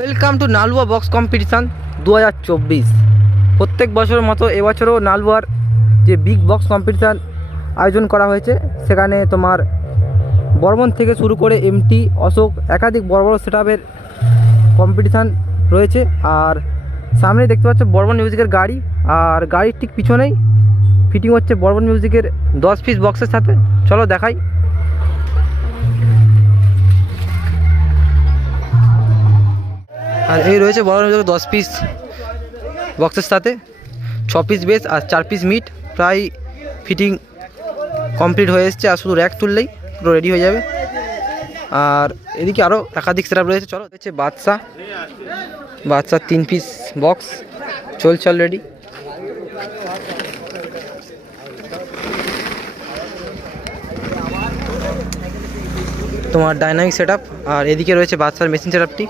Welcome to Nalua box competition দু হাজার চব্বিশ। প্রত্যেক বছরের মতো এবছরও নালুয়ার যে বিগ বক্স কম্পিটিশান আয়োজন করা হয়েছে, সেখানে তোমার বর্মন থেকে শুরু করে এমটি অশোক, একাধিক বড় বড় সেট আপের কম্পিটিশান রয়েছে। আর সামনে দেখতে পাচ্ছ বর্মন মিউজিকের গাড়ি, আর গাড়ির ঠিক পিছনেই ফিটিং হচ্ছে বর্মন মিউজিকের দশ পিস বক্সের সাথে। চলো দেখাই। আর এই রয়েছে বড় দশ পিস বক্সের সাথে ছ পিস বেস আর চার পিস মিট প্রায় ফিটিং কমপ্লিট হয়ে এসছে আর শুধু র্যাক তুললেই পুরো রেডি হয়ে যাবে। আর এদিকে আরও একাধিক সেটআপ রয়েছে। চলো হচ্ছে বাদশা। বাদশার তিন পিস বক্স চলছে অলরেডি তোমার ডাইনামিক সেটআপ আর এদিকে রয়েছে বাদশার মেশিন সেটআপটি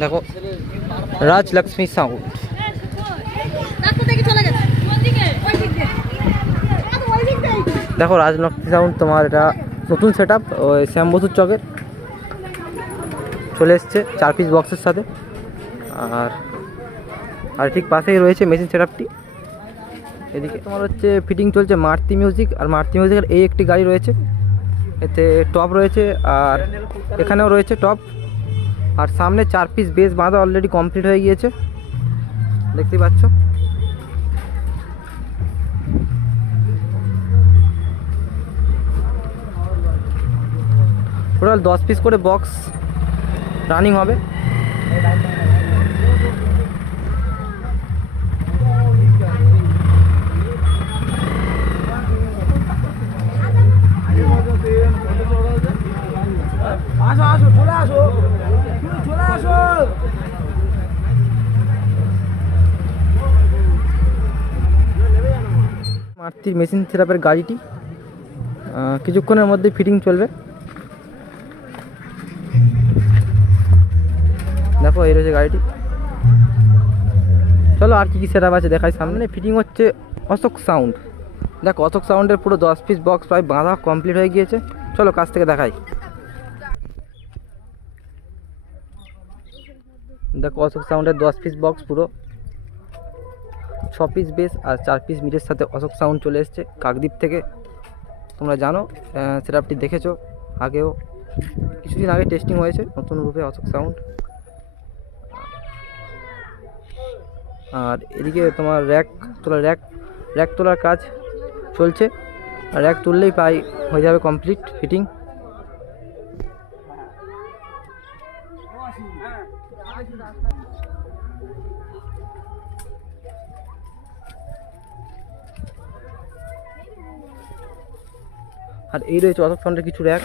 দেখো রাজ লক্ষ্মী সাউন্ড দেখো, রাজলক্ষ্মী সাউন্ড তোমার এটা নতুন সেট আপ ওই শ্যামবসুর চকের। চলে এসছে চার পিস বক্সের সাথে। আর আর ঠিক পাশেই রয়েছে মেশিন সেট আপটি এদিকে তোমার হচ্ছে ফিটিং চলছে মারতি মিউজিক আর মারতি মিউজিকের এই একটি গাড়ি রয়েছে। এতে টপ রয়েছে আর এখানেও রয়েছে টপ আর সামনে চার পিস বেস বাঁধা অলরেডি কমপ্লিট হয়ে গিয়েছে। দেখতেই পাচ্ছ? টোটাল দশ পিস করে বক্স রানিং হবে। মারতির মেশিন থেরাপের গাড়িটি। কিছুক্ষণের মধ্যে ফিটিং চলবে। দেখো, এই রয়েছে গাড়িটি। চলো, আর কী কী সেটআপ আছে দেখাই সামনে। ফিটিং হচ্ছে অশোক সাউন্ড দেখো, অশোক সাউন্ডের পুরো দশ পিস বক্স প্রায় বাঁধা কমপ্লিট হয়ে গিয়েছে। চলো, কাছ থেকে দেখাই। দেখো, অশোক সাউন্ডের দশ পিস বক্স পুরো। ছ পিস বেস আর চার পিস মিটের সাথে অশোক সাউন্ড চলে এসছে কাকদ্বীপ থেকে। তোমরা জানো সেটআপটি দেখেছ আগেও। কিছুদিন আগে টেস্টিং হয়েছে নতুন অশোক সাউন্ড আর এদিকে তোমার র্যাক তোলার র্যাক র্যাক তোলার কাজ চলছে। আর র্যাক তুললেই প্রায় হয়ে যাবে কমপ্লিট ফিটিং আর এই রয়েছে অশোক সাউন্ডের কিছু র্যাক।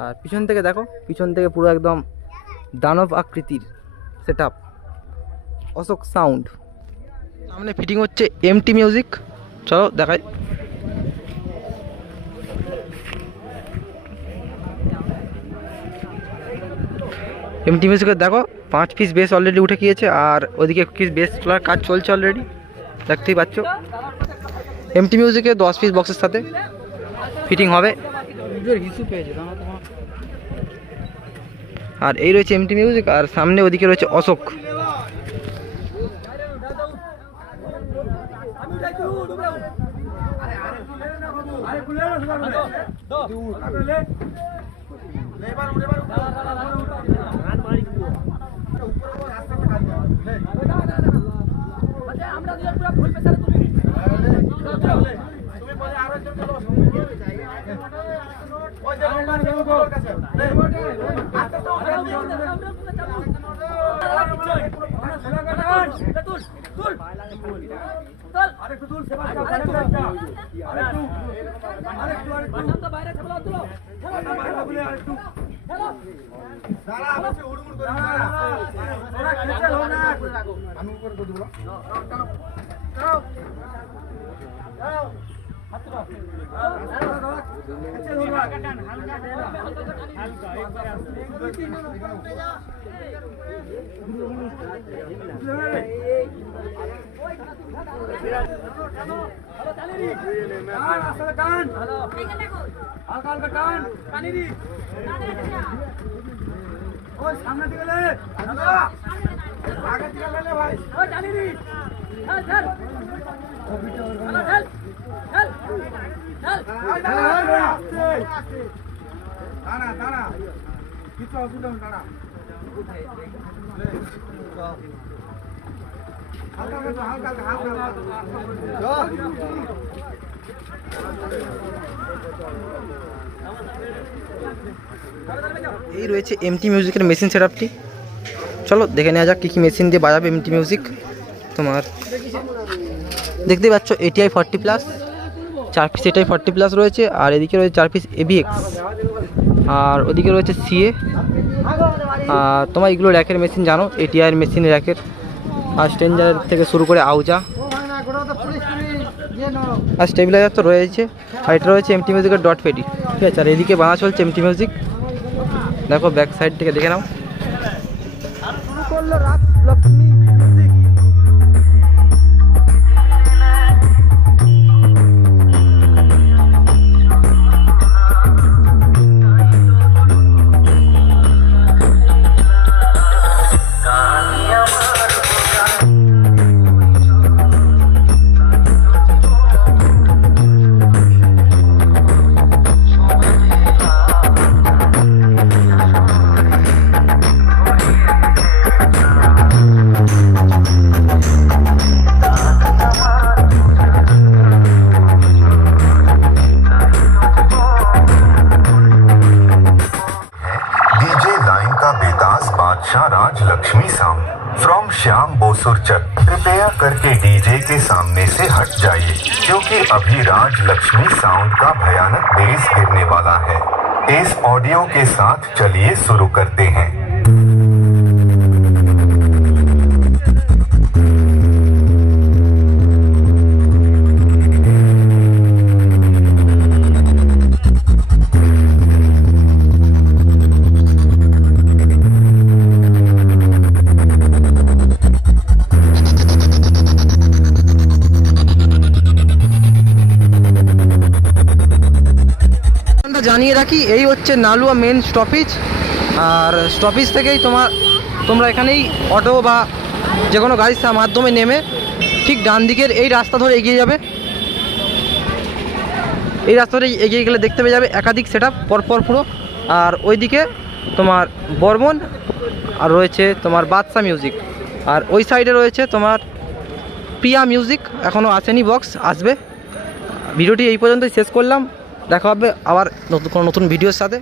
আর পিছন থেকে দেখো, পিছন থেকে পুরো একদম দানব আকৃতির সেট আপ অশোক সাউন্ড সামনে ফিটিং হচ্ছে এমটি মিউজিক চলো, দেখাই। এমটি মিউজিকের দেখো, পাঁচ পিস বেস অলরেডি উঠে গিয়েছে, আর ওদিকে পিস বেস তোলার কাজ চলছে অলরেডি দেখতেই পাচ্ছ। এমটি মিউজিকে দশ পিস বক্সের সাথে। ফিটিং হবে? আর এই রয়েছে এমটি মিউজিক আর সামনে ওদিকে রয়েছে অশোক। আমি টান, আসলে টান। হালকা হালকা টান। টানি দি। ওই সামনে দিকে লে ভাই। এই রয়েছে এমটি মিউজিকের মেশিন সেটআপটি চলো, দেখে নেওয়া যাক কী কী মেশিন দিয়ে বাজাবে এমটি মিউজিক তোমার। দেখতে পাচ্ছ এটিআই ফর্টি প্লাস চার পিস এটাই ফর্টি প্লাস রয়েছে, আর এদিকে রয়েছে চার পিস এবিএক্স আর ওদিকে রয়েছে সিএ আর তোমার এগুলো র্যাকের মেশিন জানো এটিআইয়ের মেশিন র্যাকের আর স্টেঞ্জার থেকে শুরু করে আউজা আর স্টেবিলাইজার তো রয়েছে, আর এটা রয়েছে এমটি মিউজিকের ডট পেটি ঠিক আছে, আর এদিকে বানা চলছে এমটি মিউজিক দেখো ব্যাক সাইড থেকে দেখে নাও। बादशाह राज लक्ष्मी साम, फ्रॉम श्याम बोसुरचक। कृपया करके डीजे के सामने से हट जाइए, क्योंकि अभी राज लक्ष्मी साउंड का भयानक बेस गिरने वाला है। इस ऑडियो के साथ चलिए शुरू करते हैं। রাখি, এই হচ্ছে নালুয়া মেন স্টপেজ আর স্টপেজ থেকেই তোমার, তোমরা এখানেই অটো বা যে কোনো গাড়ির মাধ্যমে নেমে ঠিক ডান দিকের এই রাস্তা ধরে এগিয়ে যাবে। এই রাস্তা ধরে এগিয়ে গেলে দেখতে পেয়ে যাবে একাধিক সেট পরপর পুরো। আর ওইদিকে তোমার বর্মন, আর রয়েছে তোমার বাদশা মিউজিক আর ওই সাইডে রয়েছে তোমার প্রিয়া মিউজিক এখনও আসেনি বক্স আসবে। ভিডিওটি এই পর্যন্তই শেষ করলাম। দেখা হবে আবার নতুন কোনো নতুন ভিডিওর সাথে।